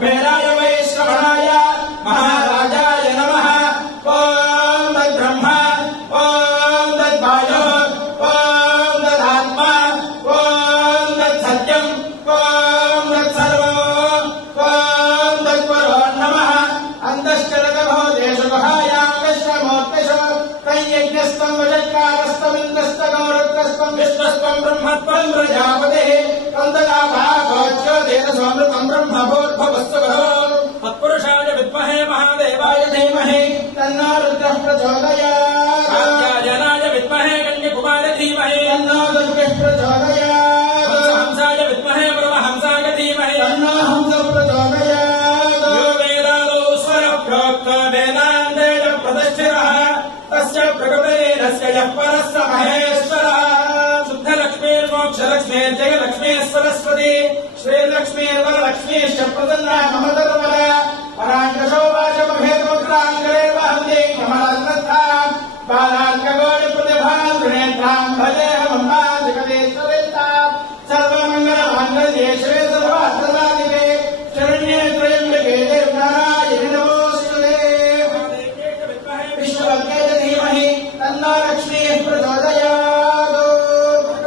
कुबेराय वैश्रवणाय महाराजाय नमः। ॐ तद्ब्रह्मा ॐ तद्वायुः ॐ तदात्मा ॐ तत्सत्यम् ॐ तत्सर्वम् ॐ तत्परो नमः अन्तश्चरगभो देशगुहायामकश्रमोत्कश तयज्ञस्त्वं वजत्कारस्तमिन्द्रस्तगौरत्रस्त्वं विश्वस्त्वं ब्रह्मत्वं प्रजापतिः कन्दकाभागोच्योदेन धीमहि तन्नो रुद्रः प्रचोदयात् कात्यायनाय विद्महे कन्यकुमार धीमहि तन्नो दुर्गः प्रचोदयात् हंसाय विद्महे परमहंसाय धीमहि। तन्नो हंसः प्रचोदयात् यो वेदादौ स्वरः प्रोक्तो वेदान्तेन प्रतिष्ठितः तस्य यः परः स महेश्वरः। शुद्धलक्ष्मीर्मोक्षलक्ष्मीर्जयलक्ष्मी सरस्वती श्रीलक्ष्मीर्वरलक्ष्मीश्च प्रसन्ना मम बालात्कगणपतिभावृणेत्राम् भजे हनुमादिकलेश्वरेतात् सर्वमङ्गलमङ्गलदेशवे सर्वास्तदादिके तन्ना लक्ष्मीः प्रचोदयात्।